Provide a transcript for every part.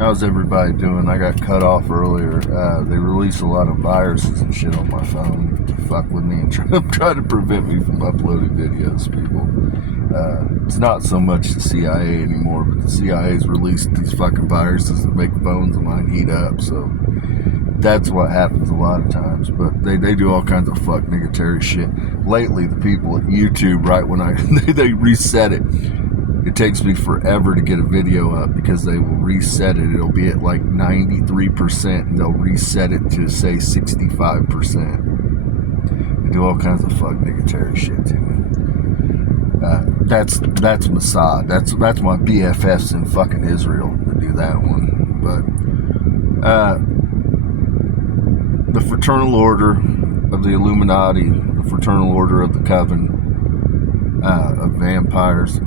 How's everybody doing? I got cut off earlier. They released a lot of viruses and shit on my phone to fuck with me and try to prevent me from uploading videos, people. It's not so much the CIA anymore, but the CIA's released these fucking viruses that make phones of mine heat up, so that's what happens a lot of times. But they do all kinds of fuck niggatary shit. Lately, the people at YouTube, right when they reset it, it takes me forever to get a video up because they will reset it. It'll be at like 93% and they'll reset it to say 65%. They do all kinds of fuck niggatary shit to me. That's Mossad. That's my BFFs in fucking Israel to do that one. But the Fraternal Order of the Illuminati, the Fraternal Order of the Coven of Vampires.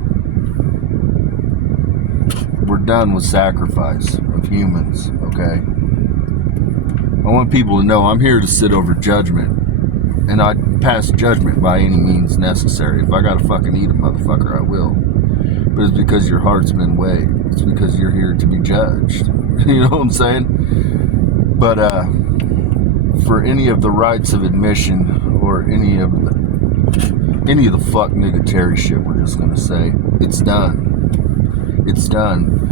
We're done with sacrifice of humans, okay? I want people to know I'm here to sit over judgment, and I pass judgment by any means necessary. If I gotta fucking eat a motherfucker, I will. But it's because your heart's been weighed. It's because you're here to be judged. You know what I'm saying? But for any of the rights of admission or any of the fuck niggatary shit, we're just gonna say it's done. It's done.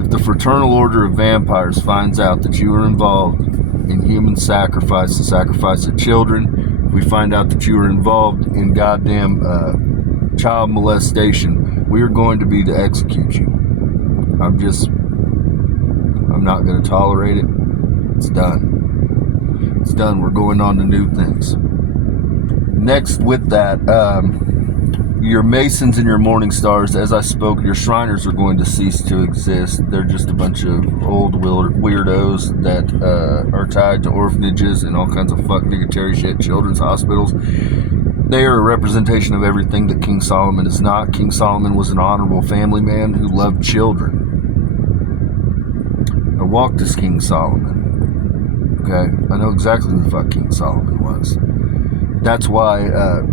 If the Fraternal Order of Vampires finds out that you are involved in human sacrifice, the sacrifice of children, if we find out that you are involved in goddamn child molestation, we are going to be to execute you. I'm not going to tolerate it. It's done. It's done. We're going on to new things. Next with that, your Masons and your Morning Stars, as I spoke, your Shriners are going to cease to exist. They're just a bunch of old weirdos that are tied to orphanages and all kinds of fuck niggatary shit, children's hospitals. They are a representation of everything that King Solomon is not. King Solomon was an honorable family man who loved children. I walked as King Solomon. Okay? I know exactly who the fuck King Solomon was. That's why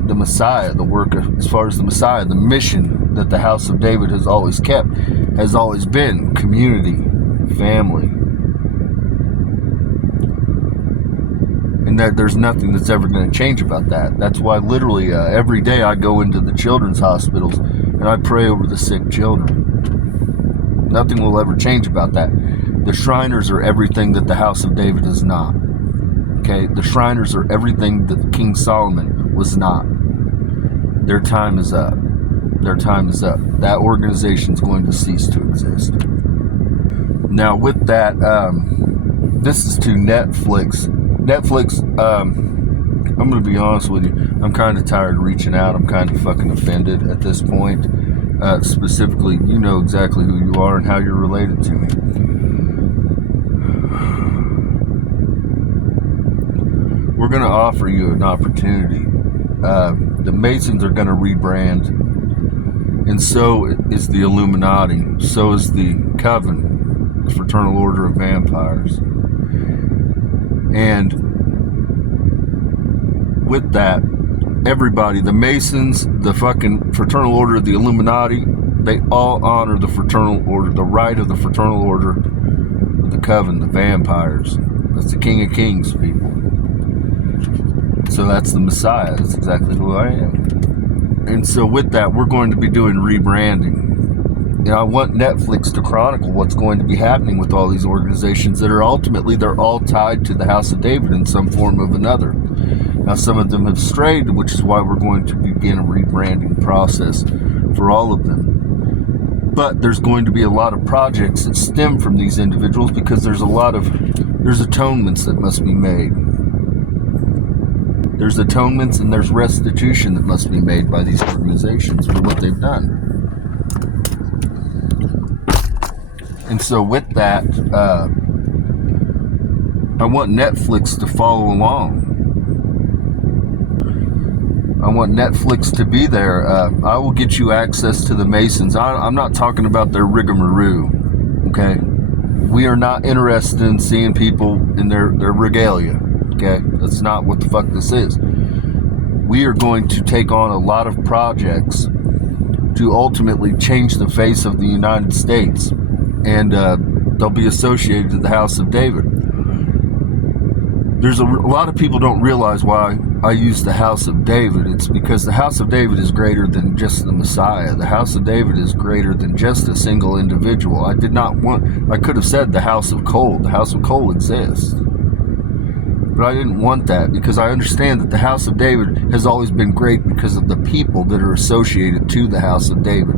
the Messiah, the work as far as the Messiah, the mission that the house of David has always kept, has always been community, family. And that there's nothing that's ever going to change about that. That's why literally every day I go into the children's hospitals and I pray over the sick children. Nothing will ever change about that. The Shriners are everything that the house of David is not. Okay, the Shriners are everything that King Solomon was not. Their time is up. Their time is up. That organization is going to cease to exist. Now, with that, this is to Netflix. Netflix, I'm going to be honest with you. I'm kind of tired of reaching out. I'm kind of fucking offended at this point. Specifically, you know exactly who you are and how you're related to me. We're going to offer you an opportunity. The Masons are going to rebrand, and so is the Illuminati. So is the Coven, the Fraternal Order of Vampires. And with that, everybody, the Masons, the fucking Fraternal Order of the Illuminati, they all honor the Fraternal Order, the right of the Fraternal Order of the Coven, the Vampires. That's the King of Kings, people. So that's the Messiah. That's exactly who I am. And so with that, we're going to be doing rebranding. And I want Netflix to chronicle what's going to be happening with all these organizations that are ultimately, they're all tied to the House of David in some form or another. Now, some of them have strayed, which is why we're going to begin a rebranding process for all of them. But there's going to be a lot of projects that stem from these individuals because there's atonements that must be made. There's atonements and there's restitution that must be made by these organizations for what they've done. And so with that, I want Netflix to follow along. I want Netflix to be there. I will get you access to the Masons. I'm not talking about their rigmarole, okay? We are not interested in seeing people in their regalia. Okay, that's not what the fuck this is. We are going to take on a lot of projects to ultimately change the face of the United States and they'll be associated to the house of David. There's a lot of people don't realize why I use the house of David. It's because the house of David is greater than just the Messiah. The house of David is greater than just a single individual. I could have said the house of Cole. The house of Cole exists. But I didn't want that, because I understand that the house of David has always been great because of the people that are associated to the house of David.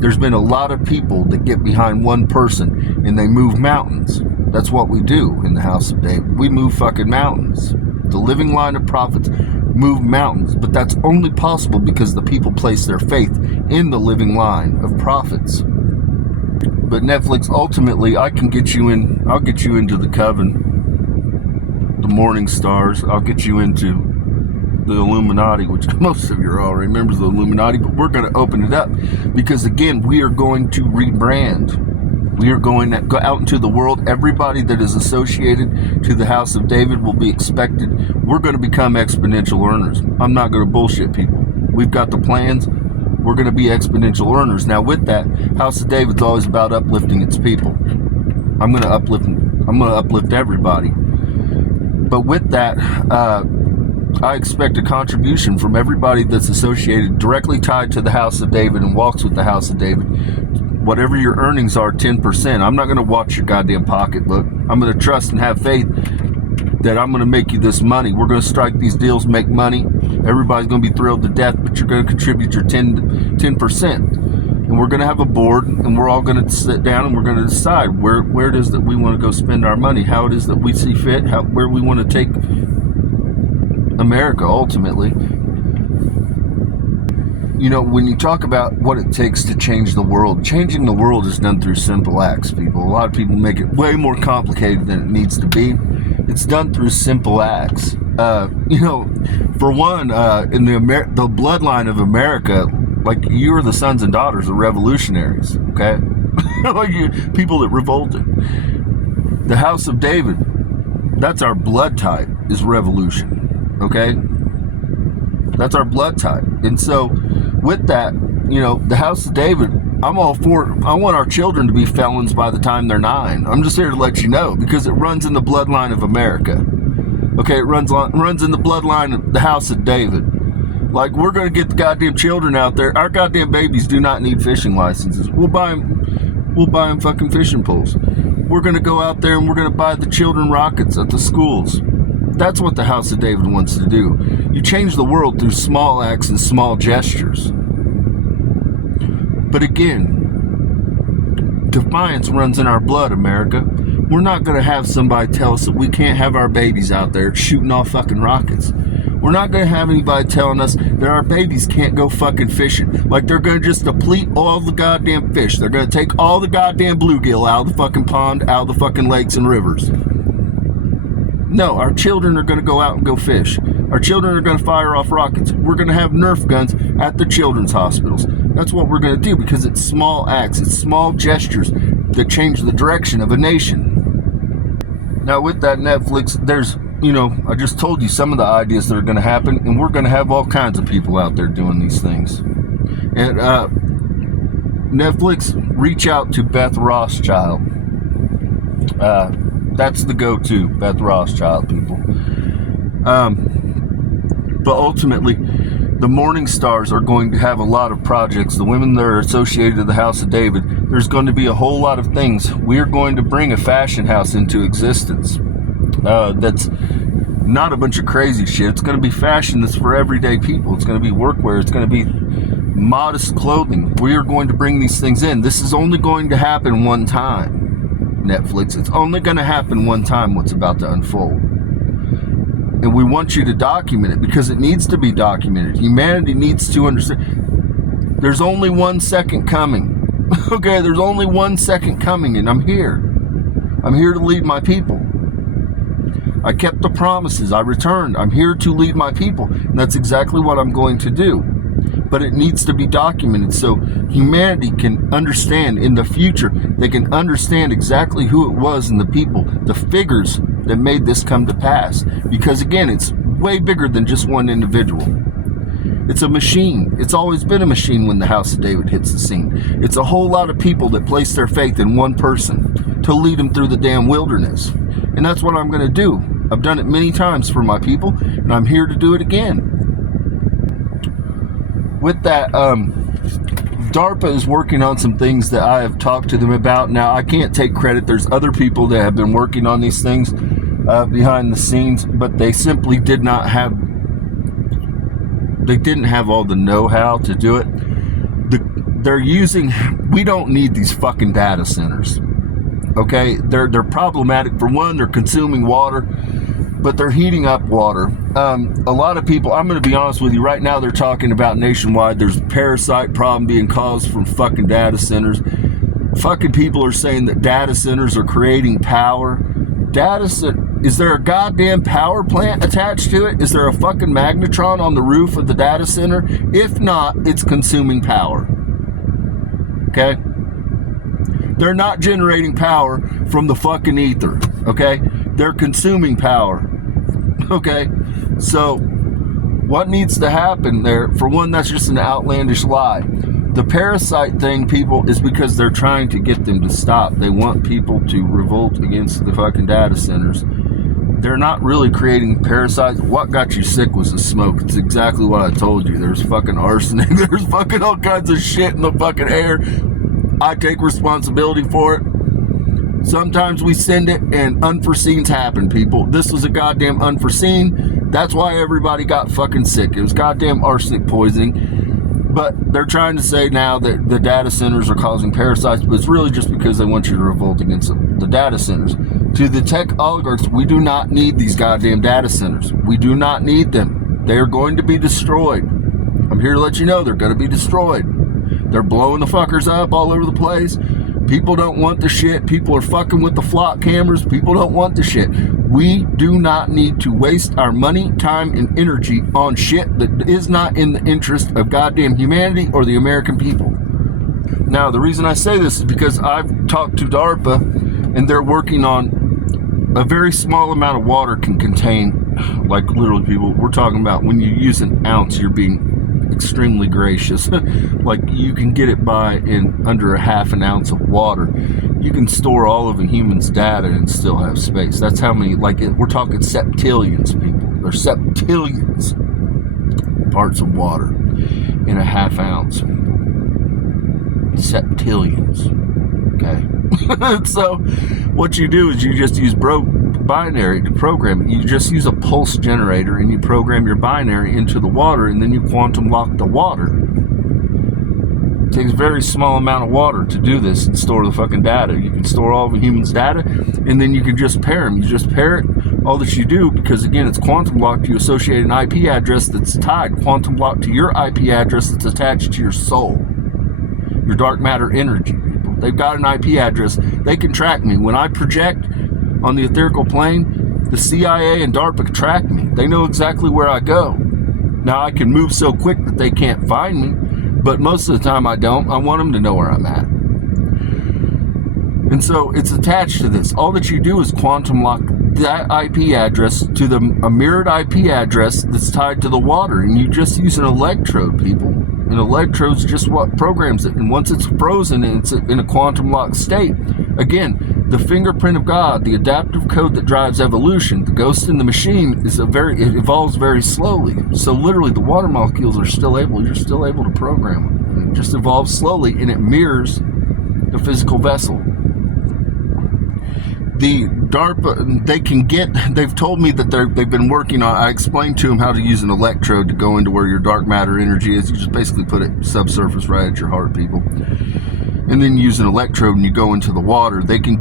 There's been a lot of people that get behind one person and they move mountains. That's what we do in the house of David. We move fucking mountains. The living line of prophets move mountains, but that's only possible because the people place their faith in the living line of prophets. But Netflix, ultimately, I can get you in. I'll get you into the coven, the morning stars. I'll get you into the Illuminati, which most of you are already members of the Illuminati, but we're going to open it up because, again, we are going to rebrand. We are going to go out into the world. Everybody that is associated to the house of David will be expected. We're going to become exponential earners. I'm not going to bullshit people. We've got the plans. We're going to be exponential earners. Now, with that, house of David's always about uplifting its people. I'm going to uplift everybody. But with that, I expect a contribution from everybody that's associated, directly tied to the house of David and walks with the house of David. Whatever your earnings are, 10%. I'm not going to watch your goddamn pocketbook. I'm going to trust and have faith that I'm going to make you this money. We're going to strike these deals, make money. Everybody's going to be thrilled to death, but you're going to contribute your 10%. And we're going to have a board, and we're all going to sit down and we're going to decide where it is that we want to go spend our money, how it is that we see fit, where we want to take America ultimately. You know, when you talk about what it takes to change the world, changing the world is done through simple acts, people. A lot of people make it way more complicated than it needs to be. It's done through simple acts. You know, for one, in the bloodline of America, like, you are the sons and daughters of revolutionaries, okay? Like, people that revolted. The house of David, that's our blood type, is revolution, okay? That's our blood type. And so, with that, you know, the house of David, I'm all for it. I want our children to be felons by the time they're 9. I'm just here to let you know, because it runs in the bloodline of America. Okay, it runs in the bloodline of the house of David. Like, we're going to get the goddamn children out there. Our goddamn babies do not need fishing licenses. We'll buy them fucking fishing poles. We're going to go out there and we're going to buy the children rockets at the schools. That's what the house of David wants to do. You change the world through small acts and small gestures. But again, defiance runs in our blood, America. We're not going to have somebody tell us that we can't have our babies out there shooting off fucking rockets. We're not going to have anybody telling us that our babies can't go fucking fishing. Like, they're going to just deplete all the goddamn fish. They're going to take all the goddamn bluegill out of the fucking pond, out of the fucking lakes and rivers. No, our children are going to go out and go fish. Our children are going to fire off rockets. We're going to have Nerf guns at the children's hospitals. That's what we're going to do, because it's small acts, it's small gestures that change the direction of a nation. Now, with that, Netflix, there's, you know, I just told you some of the ideas that are going to happen, and we're going to have all kinds of people out there doing these things. And Netflix, reach out to Beth Rothschild. That's the go-to, Beth Rothschild, people. But ultimately, the Morning Stars are going to have a lot of projects. The women that are associated to the House of David, there's going to be a whole lot of things. We are going to bring a fashion house into existence. That's not a bunch of crazy shit. It's going to be fashion that's for everyday people. It's going to be workwear. It's going to be modest clothing. We are going to bring these things in. This is only going to happen one time, Netflix. It's only going to happen one time, what's about to unfold. And we want you to document it, because it needs to be documented. Humanity needs to understand. There's only 1 second coming. Okay, there's only 1 second coming, and I'm here. I'm here to lead my people. I kept the promises. I returned. I'm here to lead my people. And that's exactly what I'm going to do. But it needs to be documented so humanity can understand in the future. They can understand exactly who it was and the people, the figures that made this come to pass. Because again, it's way bigger than just one individual. It's a machine. It's always been a machine when the House of David hits the scene. It's a whole lot of people that place their faith in one person to lead them through the damn wilderness. And that's what I'm going to do. I've done it many times for my people, and I'm here to do it again. With that, DARPA is working on some things that I have talked to them about. Now, I can't take credit. There's other people that have been working on these things behind the scenes, but they simply didn't have all the know-how to do it. We don't need these fucking data centers. Okay? They're problematic. For one, they're consuming water, but they're heating up water. A lot of people, I'm going to be honest with you, right now they're talking about nationwide there's a parasite problem being caused from fucking data centers. Fucking people are saying that data centers are creating power. Is there a goddamn power plant attached to it? Is there a fucking magnetron on the roof of the data center? If not, it's consuming power. Okay? They're not generating power from the fucking ether. Okay? They're consuming power. Okay? So, what needs to happen there? For one, that's just an outlandish lie. The parasite thing, people, is because they're trying to get them to stop. They want people to revolt against the fucking data centers. They're not really creating parasites. What got you sick was the smoke. It's exactly what I told you. There's fucking arsenic. There's fucking all kinds of shit in the fucking air. I take responsibility for it. Sometimes we send it and unforeseens happen, people. This was a goddamn unforeseen. That's why everybody got fucking sick. It was goddamn arsenic poisoning. But they're trying to say now that the data centers are causing parasites, but it's really just because they want you to revolt against the data centers. To the tech oligarchs, we do not need these goddamn data centers. We do not need them. They are going to be destroyed. I'm here to let you know they're going to be destroyed. They're blowing the fuckers up all over the place. People don't want the shit. People are fucking with the flock cameras. People don't want the shit. We do not need to waste our money, time, and energy on shit that is not in the interest of goddamn humanity or the American people. Now, the reason I say this is because I've talked to DARPA, and they're working on a very small amount of water can contain, like literally, people, we're talking about when you use an ounce, you're being extremely gracious. Like you can get it by in under a half an ounce of water. You can store all of a human's data and still have space. That's how many, we're talking septillions, people. There's septillions parts of water in a half ounce. Septillions. Okay. So what you do is you just use binary to program it. You just use a pulse generator and you program your binary into the water, and then you quantum lock the water. It takes a very small amount of water to do this and store the fucking data. You can store all of a human's data, and then you can just pair them. You just pair it. All that you do, because again it's quantum locked, you associate an IP address that's tied quantum locked to your IP address that's attached to your soul, your dark matter energy. They've got an IP address. They can track me. When I project on the etherical plane, the CIA and DARPA can track me. They know exactly where I go. Now, I can move so quick that they can't find me, but most of the time I don't. I want them to know where I'm at. And so it's attached to this. All that you do is quantum lock that IP address to a mirrored IP address that's tied to the water, and you just use an electrode, people. An electrode's just what programs it, and once it's frozen and it's in a quantum locked state, again, the fingerprint of God, the adaptive code that drives evolution, the ghost in the machine, it evolves very slowly. So literally, the water molecules you're still able to program them. It just evolves slowly, and it mirrors the physical vessel. The DARPA, they've told me that they've been working on, I explained to them how to use an electrode to go into where your dark matter energy is. You just basically put it subsurface right at your heart, people. And then you use an electrode and you go into the water. We can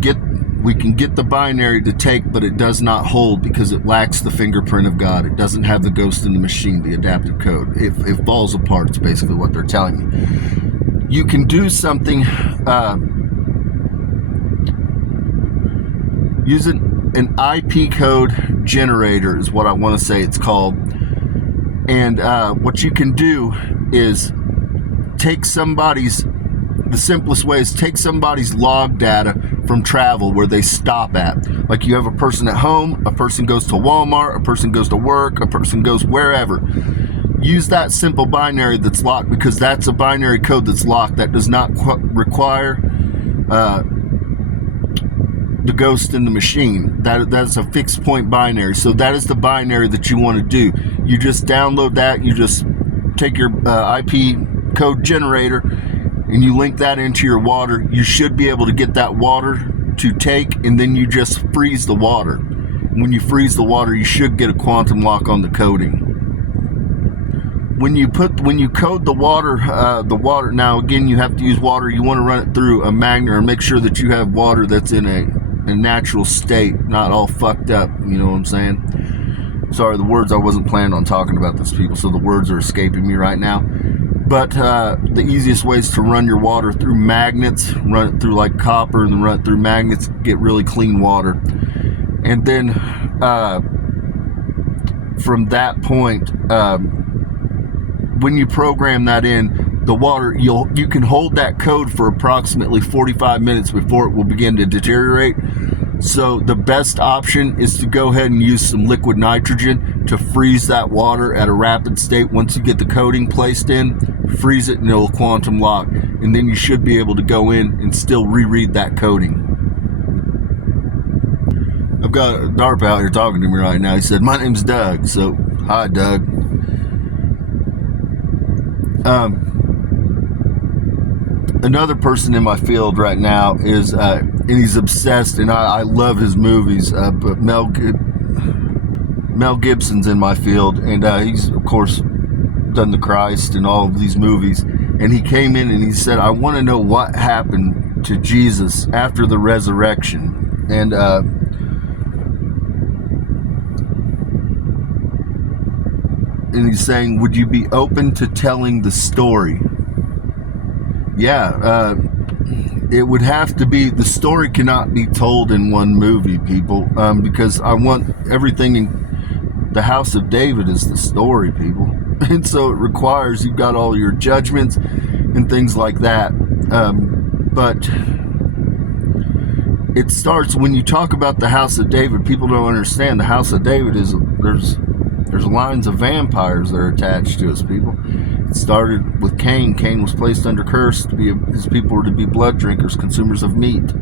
get the binary to take, but it does not hold because it lacks the fingerprint of God. It doesn't have the ghost in the machine, the adaptive code. It falls apart, it's basically what they're telling me. You can do something, using an IP code generator is what I want to say it's called. And what you can do is the simplest way is take somebody's log data from travel where they stop at. Like you have a person at home, a person goes to Walmart, a person goes to work, a person goes wherever. Use that simple binary that's locked, because that's a binary code that's locked that does not require the ghost in the machine. That's a fixed point binary. So that is the binary that you want to do. You just download that. You just take your IP code generator and you link that into your water. You should be able to get that water to take, and then you just freeze the water. When you freeze the water, you should get a quantum lock on the coding. When you code the water, now again, you have to use water. You want to run it through a magnet, or make sure that you have water that's in a natural state, not all fucked up. You know what I'm saying? Sorry, the words, I wasn't planning on talking about this, people, so the words are escaping me right now. But the easiest way is to run your water through magnets, run it through like copper, and then run it through magnets, get really clean water. And then from that point, when you program that in, the water, you can hold that code for approximately 45 minutes before it will begin to deteriorate. So the best option is to go ahead and use some liquid nitrogen to freeze that water at a rapid state. Once you get the coding placed in, freeze it and it'll quantum lock. And then you should be able to go in and still reread that coding. I've got Darp out here talking to me right now. He said, "My name's Doug." So, hi, Doug. Another person in my field right now is, and he's obsessed, and I love his movies, but Mel Gibson's in my field, and he's, of course, done The Christ and all of these movies. And he came in and he said, "I want to know what happened to Jesus after the resurrection." And he's saying, "Would you be open to telling the story?" Yeah, it would have to be, the story cannot be told in one movie, people, because I want everything in the House of David is the story, people. And so it requires, you've got all your judgments and things like that. But it starts, when you talk about the House of David, people don't understand the House of David is, there's lines of vampires that are attached to us, people. It started with Cain. Cain was placed under curse. His people were to be blood drinkers, consumers of meat.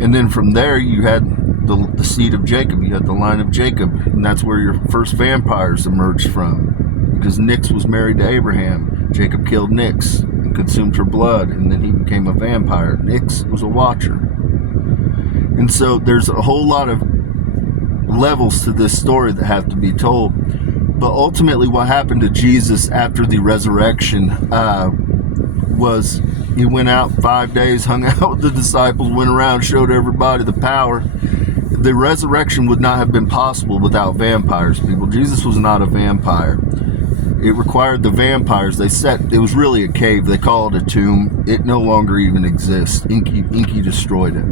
And then from there, you had the seed of Jacob. You had the line of Jacob. And that's where your first vampires emerged from. Because Nyx was married to Abraham. Jacob killed Nyx and consumed her blood. And then he became a vampire. Nyx was a watcher. And so there's a whole lot of levels to this story that have to be told. But ultimately what happened to Jesus after the resurrection was he went out 5 days, hung out with the disciples, went around, showed everybody the power. The resurrection would not have been possible without vampires, people. Jesus was not a vampire. It required the vampires. It was really a cave. They call it a tomb. It no longer even exists. Inky destroyed it.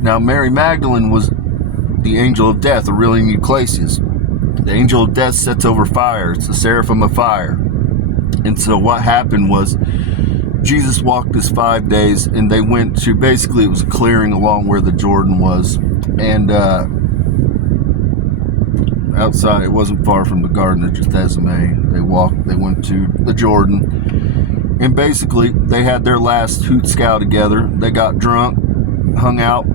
Now, Mary Magdalene was the angel of death, Aurelian Euclasius. The angel of death sets over fire. It's the seraphim of fire. And so what happened was Jesus walked this 5 days, and they went to, basically it was a clearing along where the Jordan was. And outside, it wasn't far from the Garden of Gethsemane. They went to the Jordan. And basically, they had their last hoot scow together. They got drunk, hung out,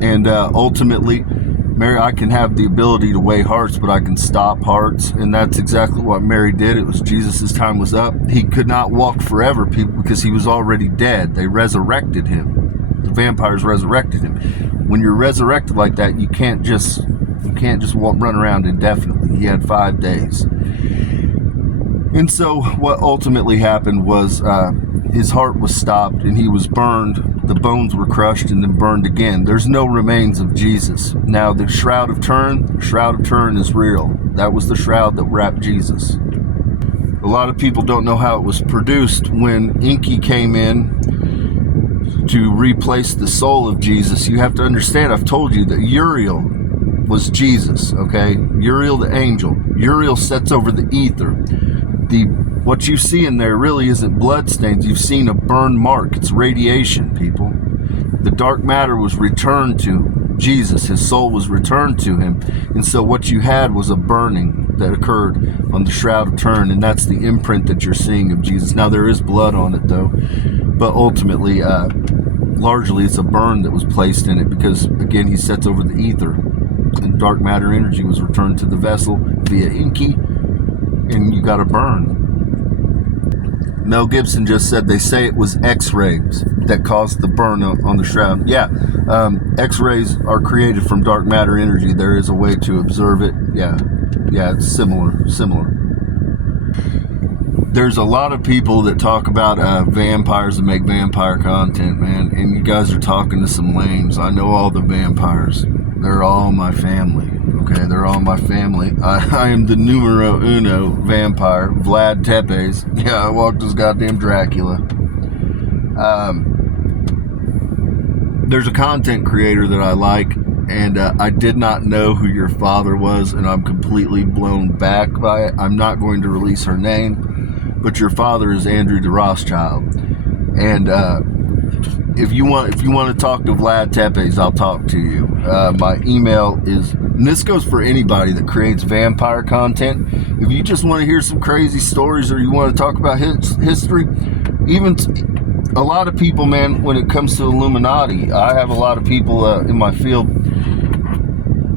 and ultimately, Mary, I can have the ability to weigh hearts, but I can stop hearts. And that's exactly what Mary did. It was Jesus' time was up. He could not walk forever, people, because he was already dead. They resurrected him. The vampires resurrected him. When you're resurrected like that, you can't just run around indefinitely. He had 5 days. And so what ultimately happened was his heart was stopped and he was burned. The bones were crushed and then burned again. There's no remains of Jesus. Now the Shroud of Turin is real. That was the shroud that wrapped Jesus. A lot of people don't know how it was produced. When Inky came in to replace the soul of Jesus, you have to understand, I've told you that Uriel was Jesus, okay? Uriel the angel. Uriel sets over the ether. What you see in there really isn't blood stains. You've seen a burn mark. It's radiation, people. The dark matter was returned to Jesus. His soul was returned to him. And so what you had was a burning that occurred on the Shroud of Turin, and that's the imprint that you're seeing of Jesus. Now, there is blood on it, though. But ultimately, largely it's a burn that was placed in it because, again, he sets over the ether. And dark matter energy was returned to the vessel via Inky, and you got a burn. Mel Gibson just said they say it was X-rays that caused the burn on the shroud. Yeah, X-rays are created from dark matter energy. There is a way to observe it. Yeah, it's similar. There's a lot of people that talk about vampires and make vampire content, man, and you guys are talking to some lames. I know all the vampires. They're all my family. Okay, they're all my family. I am the numero uno vampire, Vlad Tepes. Yeah, I walked as goddamn Dracula. There's a content creator that I like, and I did not know who your father was, and I'm completely blown back by it. I'm not going to release her name, but your father is Andrew de Rothschild. And if you want to talk to Vlad Tepes, I'll talk to you. My email is, and this goes for anybody that creates vampire content. If you just want to hear some crazy stories or you want to talk about history, even a lot of people, man, when it comes to Illuminati, I have a lot of people in my field,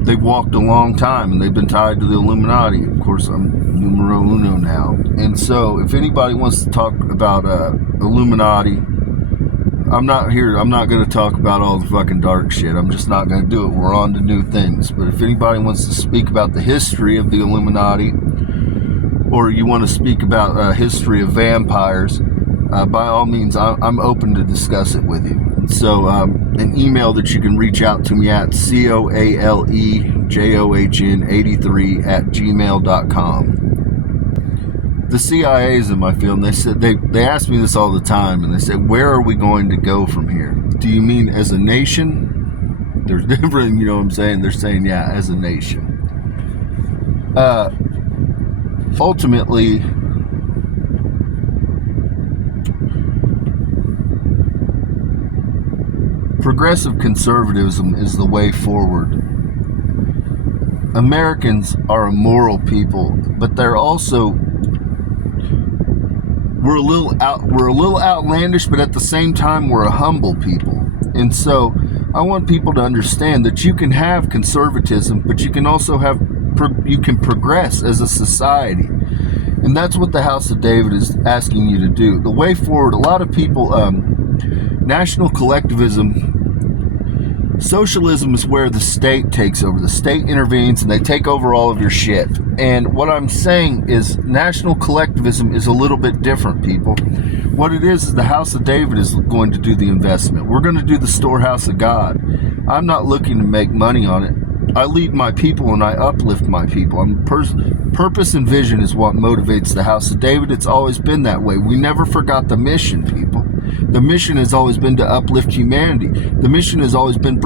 they've walked a long time and they've been tied to the Illuminati. Of course, I'm numero uno now. And so if anybody wants to talk about Illuminati, I'm not going to talk about all the fucking dark shit. I'm just not going to do it. We're on to new things. But if anybody wants to speak about the history of the Illuminati, or you want to speak about history of vampires, by all means, I'm open to discuss it with you. So an email that you can reach out to me at coalejohn83@gmail.com. The CIA is in my field, and they ask me this all the time, and they say, where are we going to go from here? Do you mean as a nation? There's different, you know what I'm saying? They're saying, yeah, as a nation. Ultimately, progressive conservatism is the way forward. Americans are a moral people, but they're also, we're a little outlandish, but at the same time we're a humble people. And so I want people to understand that you can have conservatism, but you can also you can progress as a society. And that's what the House of David is asking you to do. The way forward, a lot of people, national collectivism, socialism is where the state takes over. The state intervenes and they take over all of your shit. And what I'm saying is national collectivism is a little bit different, people. What it is the House of David is going to do the investment. We're going to do the storehouse of God. I'm not looking to make money on it. I lead my people and I uplift my people. Purpose and vision is what motivates the House of David. It's always been that way. We never forgot the mission, people. The mission has always been to uplift humanity. The mission has always been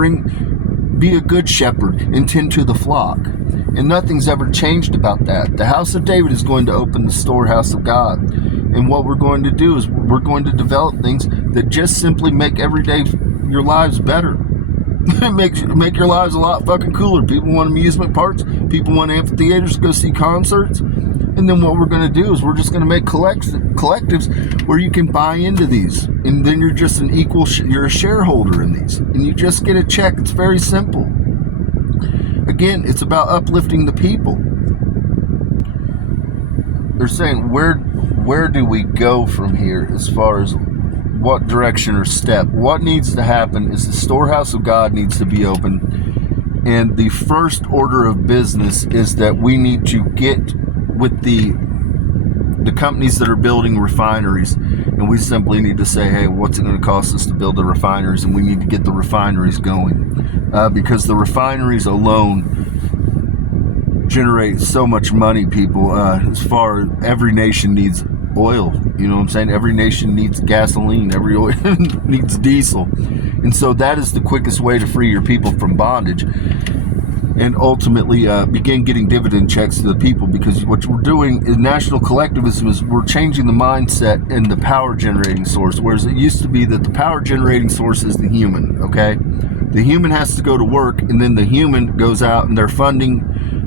be a good shepherd and tend to the flock. And nothing's ever changed about that. The House of David is going to open the storehouse of God. And what we're going to do is we're going to develop things that just simply make your lives better. make your lives a lot fucking cooler. People want amusement parks. People want amphitheaters to go see concerts. And then what we're going to do is we're just going to make collectives where you can buy into these. And then you're just an equal, you're a shareholder in these. And you just get a check. It's very simple. Again, it's about uplifting the people. They're saying, where do we go from here as far as what direction or step? What needs to happen is the storehouse of God needs to be open. And the first order of business is that we need to get with the companies that are building refineries, and we simply need to say, hey, what's it going to cost us to build the refineries? And we need to get the refineries going, because the refineries alone generate so much money, people. As far as every nation needs oil, you know what I'm saying? Every nation needs gasoline, every oil needs diesel. And so that is the quickest way to free your people from bondage and ultimately begin getting dividend checks to the people, because what we're doing in national collectivism is we're changing the mindset and the power generating source, whereas it used to be that the power generating source is the human, okay? The human has to go to work, and then the human goes out and they're funding.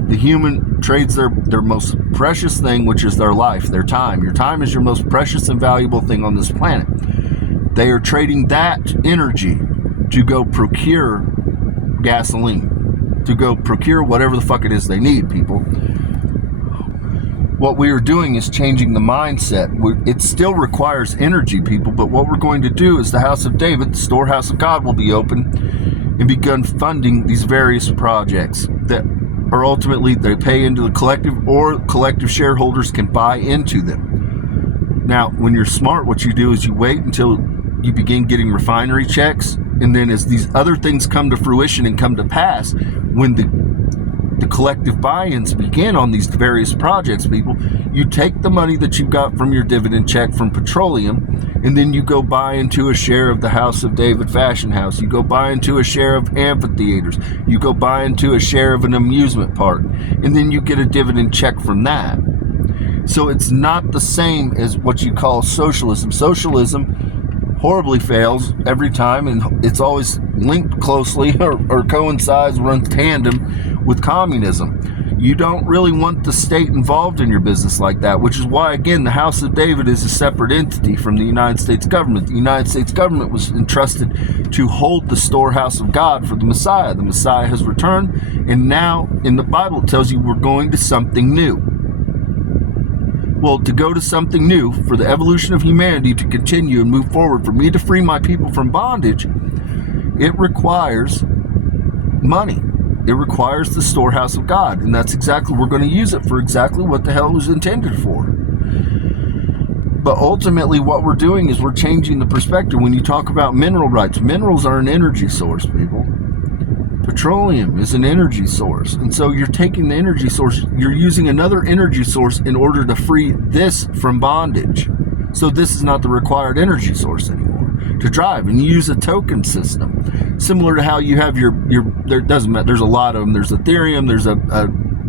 The human trades their most precious thing, which is their life, their time. Your time is your most precious and valuable thing on this planet. They are trading that energy to go procure gasoline, to go procure whatever the fuck it is they need, people. What we are doing is changing the mindset. It still requires energy, people, but what we're going to do is the house of David, the storehouse of God, will be open and begun funding these various projects that are ultimately, they pay into the collective, or collective shareholders can buy into them. Now, when you're smart, what you do is you wait until you begin getting refinery checks, and then as these other things come to fruition and come to pass, when the collective buy-ins begin on these various projects, people, you take the money that you got from your dividend check from petroleum, and then you go buy into a share of the House of David Fashion House. You go buy into a share of amphitheaters. You go buy into a share of an amusement park, and then you get a dividend check from that. So it's not the same as what you call socialism. Socialism horribly fails every time, and it's always linked closely or coincides, runs tandem with communism. You don't really want the state involved in your business like that, which is why, again, the House of David is a separate entity from the United States government. The United States government was entrusted to hold the storehouse of God for the Messiah. The Messiah has returned, and now in the Bible it tells you we're going to something new. Well, to go to something new, for the evolution of humanity to continue and move forward, for me to free my people from bondage, it requires money. It requires the storehouse of God, and that's exactly, we're going to use it for exactly what the hell it was intended for. But ultimately what we're doing is we're changing the perspective. When you talk about mineral rights, minerals are an energy source, people. Petroleum is an energy source, and so you're taking the energy source, you're using another energy source in order to free this from bondage. So this is not the required energy source anymore to drive, and you use a token system similar to how you have your there doesn't matter, there's a lot of them, there's Ethereum, there's a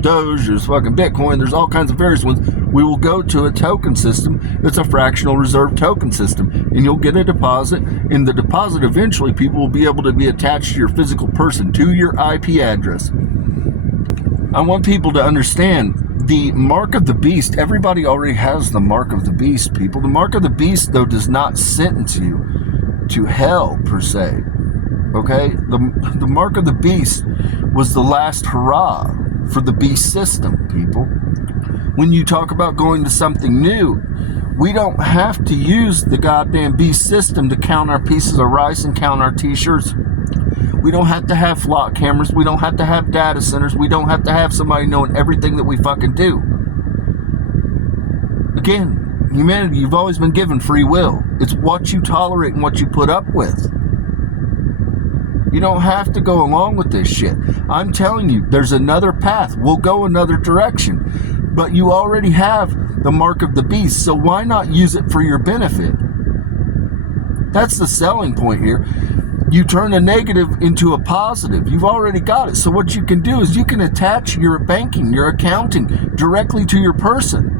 Doge, there's fucking Bitcoin, there's all kinds of various ones. We will go to a token system that's a fractional reserve token system, and you'll get a deposit, and the deposit eventually, people will be able to be attached to your physical person, to your IP address. I want people to understand the mark of the beast. Everybody already has the mark of the beast, people. The mark of the beast, though, does not sentence you to hell per se. Okay, the mark of the beast was the last hurrah for the beast system, people. When you talk about going to something new, we don't have to use the goddamn beast system to count our pieces of rice and count our t-shirts. We don't have to have flock cameras. We don't have to have data centers. We don't have to have somebody knowing everything that we fucking do. Again, humanity, you've always been given free will. It's what you tolerate and what you put up with. You don't have to go along with this shit. I'm telling you, there's another path. We'll go another direction. But you already have the mark of the beast, so why not use it for your benefit? That's the selling point here. You turn a negative into a positive. You've already got it. So what you can do is you can attach your banking, your accounting directly to your person.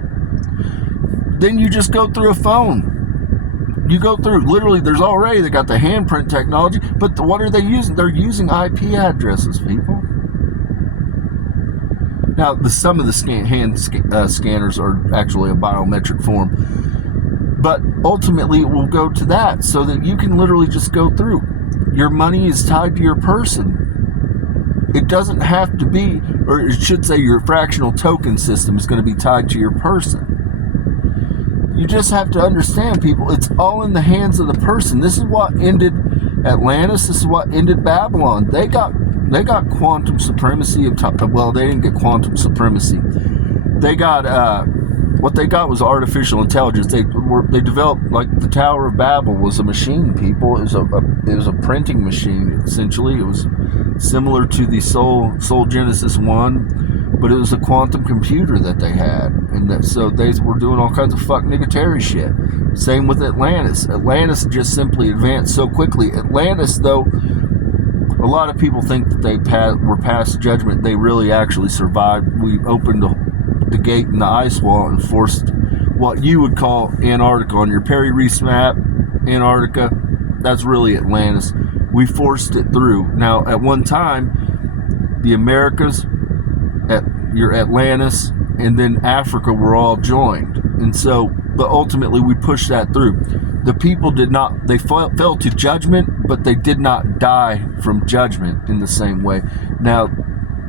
Then you just go through a phone. You go through, literally, there's already, they got the handprint technology, but what are they using? They're using IP addresses, people. Now, some of the hand scanners are actually a biometric form, but ultimately it will go to that so that you can literally just go through. Your money is tied to your person. It doesn't have to be, or it should say your fractional token system is going to be tied to your person. You just have to understand, people, it's all in the hands of the person. This is what ended Atlantis. This is what ended Babylon. They got quantum supremacy of top. Well, they didn't get quantum supremacy. They got what they got was artificial intelligence. They developed, like, the Tower of Babel was a machine, people. It was a printing machine, essentially. It was similar to the Soul Genesis 1, but it was a quantum computer that they had, and so they were doing all kinds of fuck nigga shit. Same with Atlantis. Atlantis just simply advanced so quickly. Atlantis, though, a lot of people think that they were past judgment. They really actually survived. We opened the gate in the ice wall and forced what you would call Antarctica on your Perry Reese map. Antarctica, that's really Atlantis. We forced it through. Now, at one time, the Americas, your Atlantis, and then Africa were all joined. And so, but ultimately we pushed that through. The people did not, they fell to judgment, but they did not die from judgment in the same way. Now,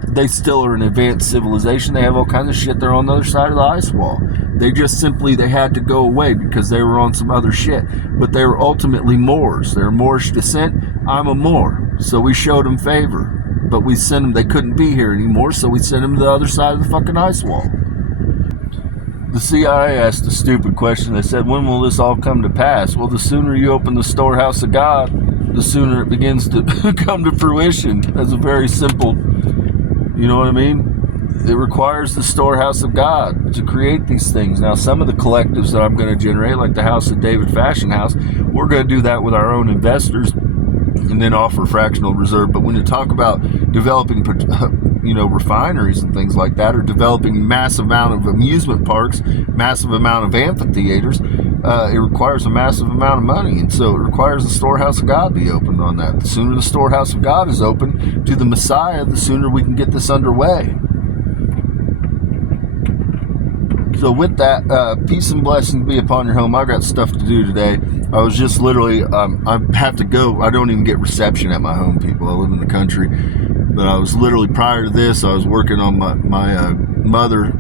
they still are an advanced civilization. They have all kinds of shit. They're on the other side of the ice wall. They just simply, they had to go away because they were on some other shit. But they were ultimately Moors. They're Moorish descent. I'm a Moor. So we showed them favor. But we sent them, they couldn't be here anymore, so we sent them to the other side of the fucking ice wall. The CIA asked a stupid question. They said, when will this all come to pass? Well, the sooner you open the storehouse of God, the sooner it begins to come to fruition. That's a very simple, you know what I mean? It requires the storehouse of God to create these things. Now, some of the collectives that I'm going to generate, like the House of David Fashion House, we're going to do that with our own investors and then offer fractional reserve. But when you talk about developing, refineries and things like that, or developing massive amount of amusement parks, massive amount of amphitheaters, it requires a massive amount of money. And so it requires the storehouse of God be opened on that. The sooner the storehouse of God is open to the Messiah, the sooner we can get this underway. So with that, peace and blessings be upon your home. I got stuff to do today. I was just literally, I have to go. I don't even get reception at my home, people. I live in the country. But I was literally, prior to this, I was working on my mother.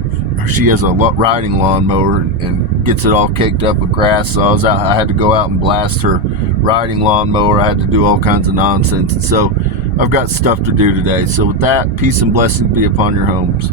She has a riding lawnmower and gets it all caked up with grass. So I had to go out and blast her riding lawnmower. I had to do all kinds of nonsense. And so I've got stuff to do today. So with that, peace and blessings be upon your homes.